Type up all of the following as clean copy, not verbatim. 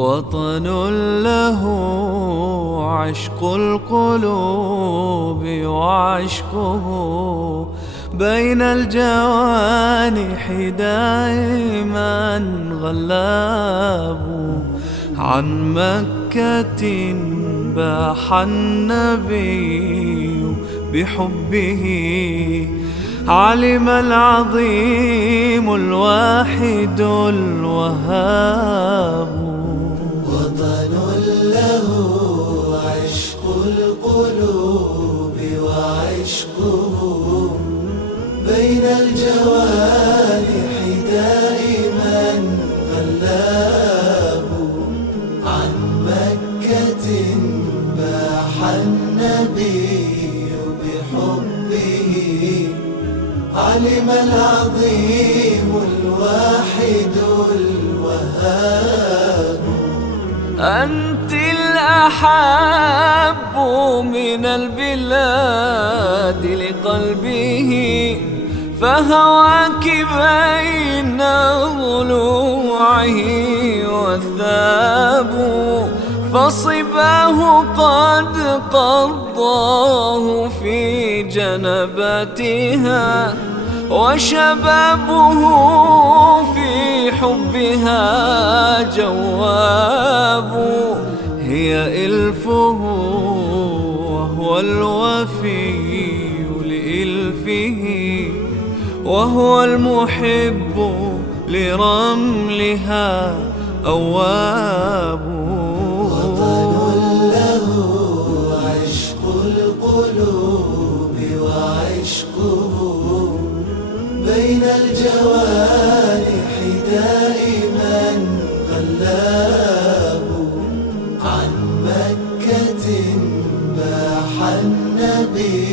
وطن له عشق القلوب وعشقه بين الجوانح دائما غلاب. عن مكة باح النبي بحبه، علم العظيم الواحد الوهاب. وطن له عشق القلوب وعشقه بين الجوانح دائما غلاب. عن مكة باح النبي بحبه، علم العظيم الواحد الوهاب. أنت الأحب من البلاد لقلبه، فهواك بين ضلوعه والثاب. فصباه قد قضاه في جنباتها، وشبابه في حبها جواب. هي إلفه وهو الوفي لإلفه، وهو المحب لرملها أواب. وطن له عشق القلوب وعشقه بين الجوانح دائما غلاب. عن مكة باح النبي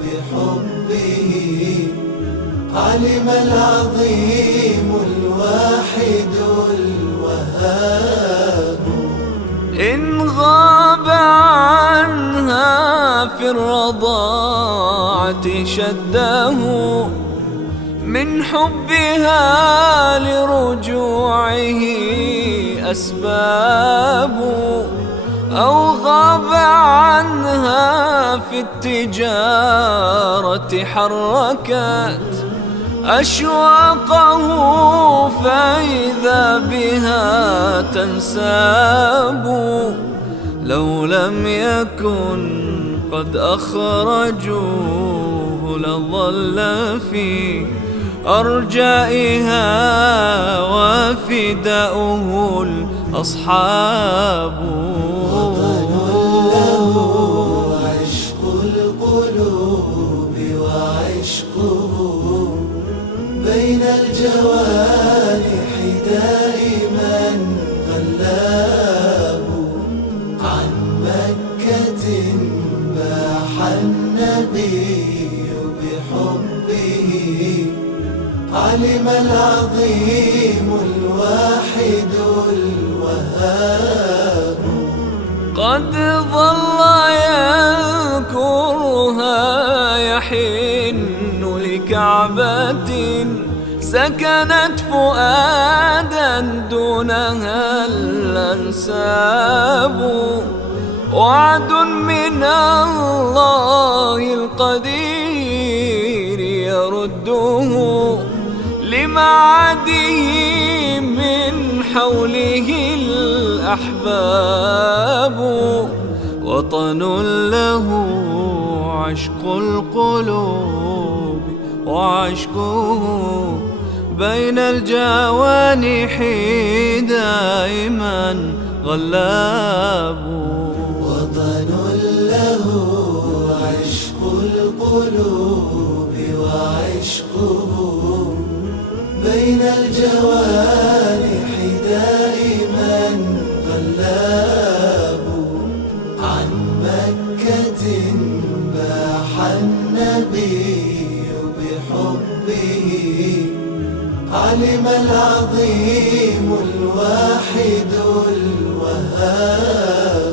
بحبه، علم العظيم الواحد الوهاب. إن غاب عنها في الرضاعة شده، من حبها لرجوعه أسباب. أو غاب عنها في التجارة حركت أشواقه، فإذا بها تنساب. لو لم يكن قد أخرجوه لظل في أرجائها وفداؤه الأصحاب. وطن له عشق القلوب وعشقه بين الجوانح دائما غلاب. عن مكة باح النبي بحبه، علم العظيم الواحد الوهاب. قد ظل يذكرها يحن لكعبة سكنت فؤادا دونها الأنساب. وعد من الله القدير يرده لمعاده، من حوله الأحباب. وطن له عشق القلوب وعشقه بين الجوانح دائما غلاب. وطن له عشق القلوب وعشقه بين الجوانح دائما غلاب. عن مكة باح النبي بحبه، علم العظيم الواحد الوهاب.